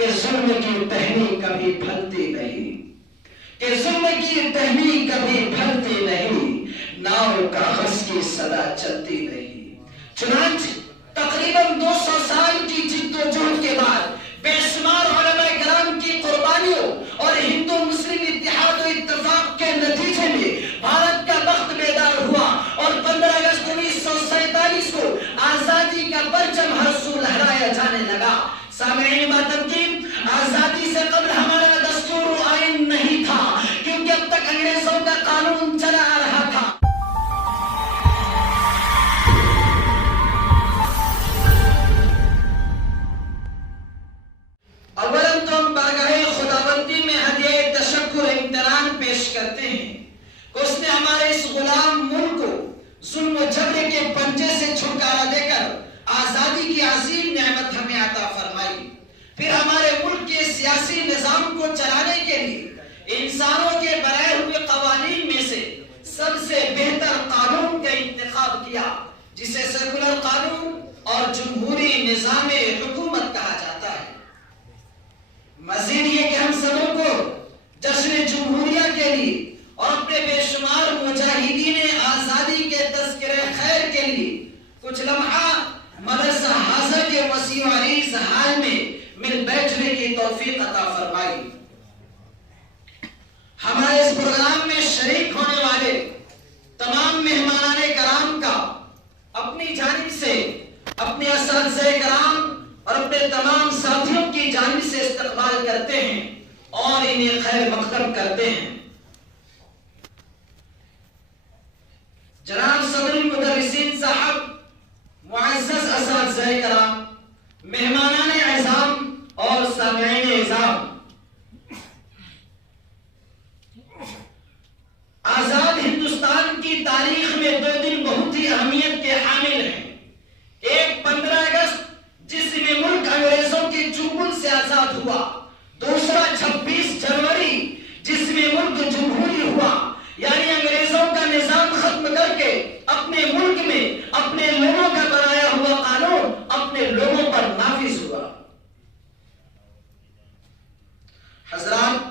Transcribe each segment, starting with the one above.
کہ ظلم کی ٹہنی کبھی پھلتی نہیں، کہ ظلم کی ٹہنی کبھی پھلتی نہیں، ناؤ کاغذ کی صدا چلتی نہیں۔ چنانچہ تقریباً 200 سال کی جد و جہد کے بعد بے شمار علماء کرام کی قربانیوں اور ہندو مسلم اتحاد و اتفاق کے نتیجے میں بھارت کا وقت بیدار ہوا اور 15 اگست 1947 کو آزادی کا پرچم ہر سو لہرایا جانے لگا۔ سامعین باتمکین، آزادی سے قبل ہمارا دستور و آئین نہیں تھا، کیونکہ اب تک انگریزوں کا قانون چلا آ رہا تھا۔ اولاً تو ہم بارگاہ خداوندی میں ہدیہ تشکر امتنان پیش کرتے ہیں کہ اس نے ہمارے اس غلام ملک کو ظلم و جبر کے پنجے سے چھٹکارا دے کر آزادی کی عظیم نعمت ہمیں عطا فرمائی۔ پھر ہمارے ملک کے سیاسی نظام کو چلانے کے لیے انسانوں کے بنائے ہوئے قوانین میں سے سب سے بہتر قانون کا انتخاب کیا، جسے سیکولر قانون اور جمہوری نظام حکومت کہا جاتا ہے۔ مزید یہ کہ ہم سبوں کو جشن جمہوریہ کے لیے اور اپنے بے شمار مجاہدین آزادی کے تذکرہ خیر کے لیے کچھ لمحہ مدرسہ حاضر کے وسیع و عریض حال میں مل بیٹھنے کی توفیق عطا فرمائی۔ ہمارے اس پروگرام میں شریک ہونے والے تمام مہمانان کرام کا اپنی جانب سے، اپنے اساتذہ کرام اور اپنے تمام ساتھیوں کی جانب سے استقبال کرتے ہیں اور انہیں خیر مقدم کرتے ہیں۔ جناب صدر المدرسین صاحب، معزز اساتذہ کرام، مہمانان اعظام اور سامعین اعظام، آزاد ہندوستان کی تاریخ میں 2 دن بہت ہی اہمیت کے حامل ہیں۔ ایک 15 اگست جس میں ملک انگریزوں کے چنگل سے آزاد ہوا، دوسرا 26 جنوری جس میں ملک جمہوری ہوا، یعنی انگریزوں کا نظام ختم کر کے اپنے ملک میں اپنے لوگوں کا بنایا ہوا قانون اپنے لوگوں پر نافذ ہوا۔ حضرات،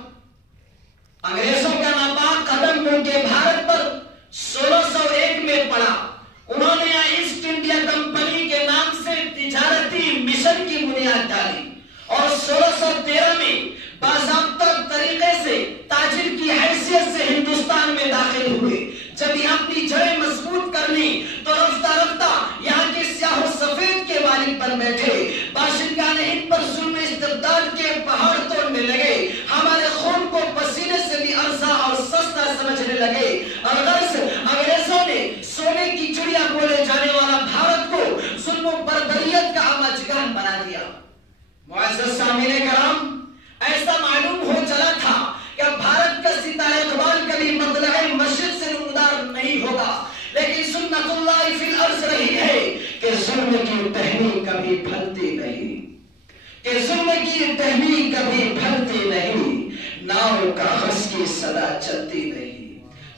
انگریزوں کا ناپاک قدم ملک بھارت پر 1601 میں پڑا۔ انہوں نے ایسٹ انڈیا کمپنی کے نام سے تجارتی مشن کی بنیاد ڈالی اور 1613 میں باضابطہ طریقے سے تاجر کی حیثیت سے ہندوستان میں داخل ہوئے۔ جب یہاں اپنی جڑیں مضبوط کرنی تو رفتہ رفتہ یہاں کے سیاہ و سفید کے مالک بن بیٹھے، باشندگان ہند پر ظلم استبداد کے پہاڑ توڑنے لگے، ہمارے خون کو پسینے سے بھی ارزاں اور سستا سمجھنے لگے۔ الغرض انگریزوں نے سونے کی چڑیا بولے جانے والا بھارت کو ظلم و بربریت کا امجگاہ بنا دیا۔ معزز سامعین کرام، ایسا معلوم ہو چلا تھا کہ بھارت کا ستارہ اقبال کبھی مطلع مشرق سے نمودار نہیں ہوگا، لیکن سنت اللہ فی الارض رہی ہے کہ ظلم کی ٹہنی کبھی پھلتی نہیں، کہ ظلم کی ٹہنی کبھی پھلتی نہیں، ناؤ کاغذ کی صدا چلتی نہیں۔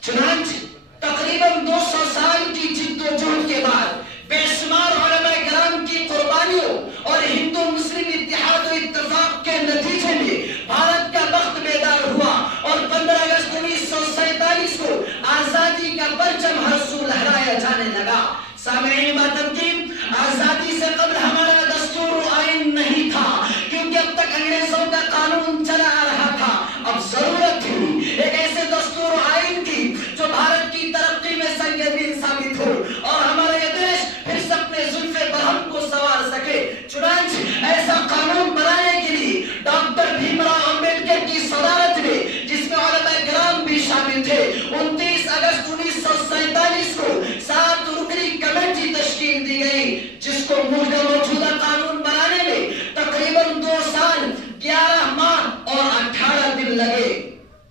چنانچہ تقریباً 200 سال کی جد و جہد کے بعد بے شمار علماء کرام کی قربانیوں اور ہندو مسلم اتحاد و اتفاق کے نتیجے میں بھارت کا وقت بیدار ہوا اور 15 اگست 1947 کو آزادی کا پرچم ہر سو لہرایا جانے لگا۔ سامعین باتمکین، آزادی سے قبل ہمارا دستور و آئین نہیں تھا، کیونکہ اب تک انگریزوں کا قانون چلا آ رہا تھا۔ اب ضرورت تھی ایک ایسے دستور و آئین کی جو بھارت کی ترقی میں سنگ میل ثابت ہو اور ہمارا یہ دیش پھر سے اپنے زلف برہم کو سنوار سکے۔ چنانچہ ایسا قانون بنانے کے لیے ڈاکٹر بھیم راؤ امبیڈکر کی صدارت میں، جس میں علماء کرام بھی شامل تھے، 29 اگست 1947 کو 7 رکنی کمیٹی تشکیل دی گئی، جس کو ملک کا موجودہ قانون بنانے میں تقریباً 2 سال 11 ماہ اور 18 دن لگے۔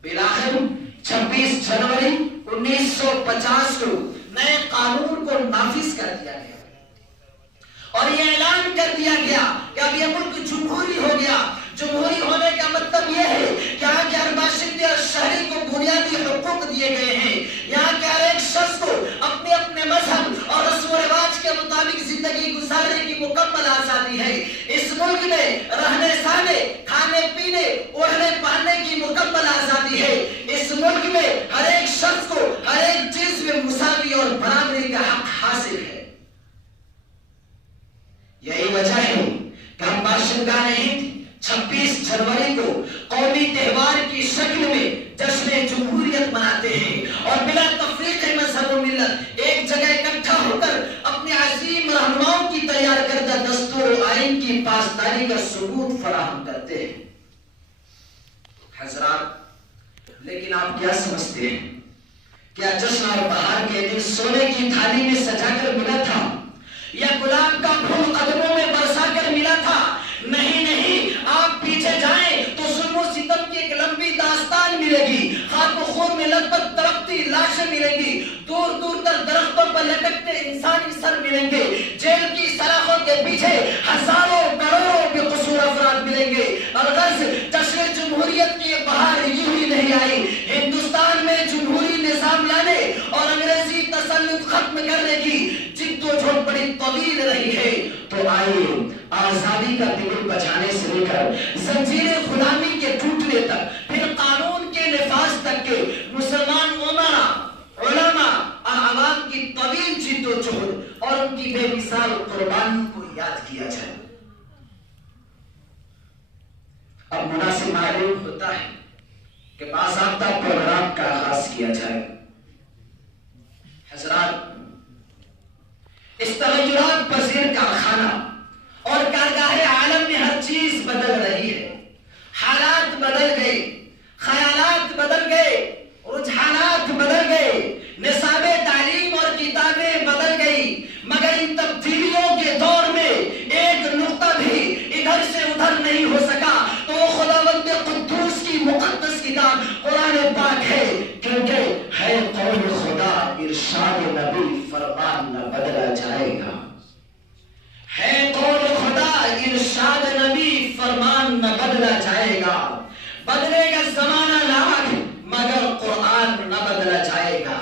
بالآخر 26 جنوری 1950 کو نئے قانون کو نافذ کر دیا گیا اور یہ اعلان کر دیا گیا کہ اب یہ ملک جمہوری ہو گیا۔ جمہوری ہونے کا مطلب یہ ہے کہ یہاں کے ہر باشندے اور شہری کو بنیادی حقوق دیے گئے ہیں، یہاں کے ہر ایک شخص کو اپنے اپنے مذہب اور رسم و رواج کے مطابق زندگی گزارنے کی مکمل آزادی ہے۔ اس ملک میں رہنے سہنے، 26 جنوری کو قومی تہوار کی شکل میں جشن جمہوریت مناتے ہیں اور بلا تفریق مذہب و ملت ایک جگہ اکٹھا ہو کر اپنے عظیم رہنماؤں کی تیار کردہ دستور و آئین کی پاسداری کا ثبوت فراہم کرتے ہیں۔ حضرات، لیکن آپ کیا سمجھتے ہیں؟ کیا جشن اور بہار کے دن سونے کی تھالی میں سجا کر ملا تھا یا گلاب کا پھول قدموں میں برسا کر ملا تھا؟ نہیں نہیں، آپ پیچھے جائیں تو ظلم و ستم کی ایک لمبی داستان ملے گی، خاک و خون میں لطپت تڑپتی لاشیں ملیں گی، دور دور تک درختوں پر لٹکتے انسانی سر ملیں گے، جیل کی سلاخوں کے پیچھے ہزاروں کروڑوں بے قصور افراد ملیں گے۔ الغرض جشن جمہوریت کی بہار یوں ہی نہیں آئی، ہندوستان میں جمہوری نظام لانے اور انگریزی تسلط ختم کرنے کی جد و جہد بڑی طویل رہی ہے۔ تو آئیے آزادی کا بگل بجانے سے لے کر زنجیر غلامی کے ٹوٹنے تک، پھر قانون کے نفاذ تک کے مسلمان علماء اور عوام کی طویل جد و جہد اور ان کی بے مثال قربانی کو یاد کیا جائے۔ اب مناسب معلوم ہوتا ہے کہ باضابطہ پروگرام کا آغاز کیا جائے۔ حضرات، اس تغیرات پذیر کارخانہ اور کارگاہ عالم میں ہر چیز بدل رہی ہے، حالات بدل گئے، خیالات بدل گئے، رجحانات بدل گئے، نصاب تعلیم اور کتابیں بدل گئی، مگر ان تبدیلیوں کے دور میں ایک نقطہ بھی ادھر سے ادھر نہیں ہو سکا تو وہ خداوند قدوس کی مقدس کتاب قرآن پاک ہے، کیونکہ ہے قول خدا، ارشاد نبی، فرمان نہ بدلا جائے گا۔ ہے قول خدا، ارشاد نبی، فرمان نہ بدلا جائے گا۔ بدلے گا زمانہ لاکھ مگر قرآن نہ بدلا جائے گا۔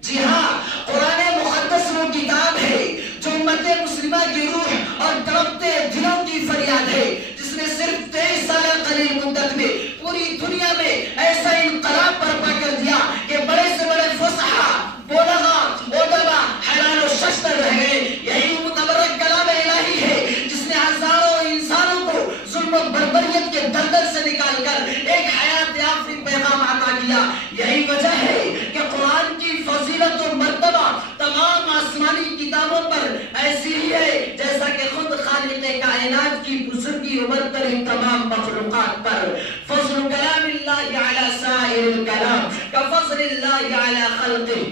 جی ہاں، قرآن مقدس وہ کتاب ہے جو امت مسلمہ کی روح اور تڑپتے دلوں کی فریاد ہے، جس نے صرف 23 سالہ قلیل مدت میں پوری دنیا میں ایسا انقلاب برپا کر دیا کہ بڑے سے بڑے فصحا، بلغا، ادبا حیران و ششدر رہ گئے۔ یہی متبرک کلام الہی ہے جس نے ہزاروں انسانوں کو ظلم و بربریت کے دلدل سے نکال کر ایک حیات یافت پیغام عطا کیا۔ یہی وجہ ہے کہ قرآن کی فضیلت و مرتبہ تمام آسمانی کتابوں پر ایسی ہی ہے جیسا کہ خود خالق کائنات کی بزرگی و برتری تمام مخلوقات پر۔ فضل کلام اللہ علی سائر الکلام کفضل اللہ علی خلقہ۔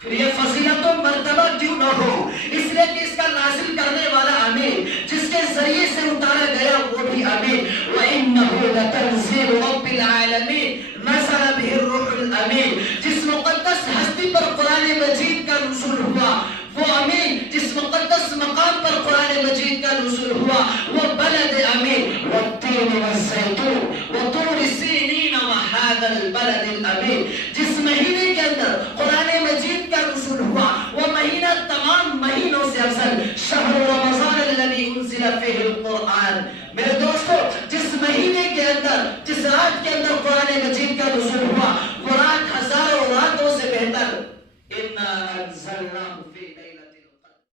پھر یہ فضیلت و مرتبہ کیوں نہ ہو؟ اس لیے کہ اس کا نازل کرنے والا امین، جس کے ذریعے سے اتارا گیا وہ بھی امین۔ وَإِنَّهُ لَتَنزِيلُ رَبِّ الْعَالَمِينَ نَزَلَ بِهِ الرُّوحُ الْأَمِينُ۔ جس مقدس ہستی پر قرآن مجید کا نزول ہوا وہ امین، جس مقدس مقام پر قرآن مجید کا نزول ہوا وہ بلد امین۔ وَالتِّينِ وَالزَّيْتُونِ وَطُورِ سِينِينَ وَهَذَا الْبَلَدِ الْأَمِينِ۔ جس مہینے کے اندر قرآن مجید کا نزول ہوا وہ مہینہ تمام مہینوں سے افضل، شہر رمضان الذی انزل فیہ القرآن۔ میرے دوستو، جس مہینے کے اندر، جس رات کے اندر قرآن مجید کا نزول ہوا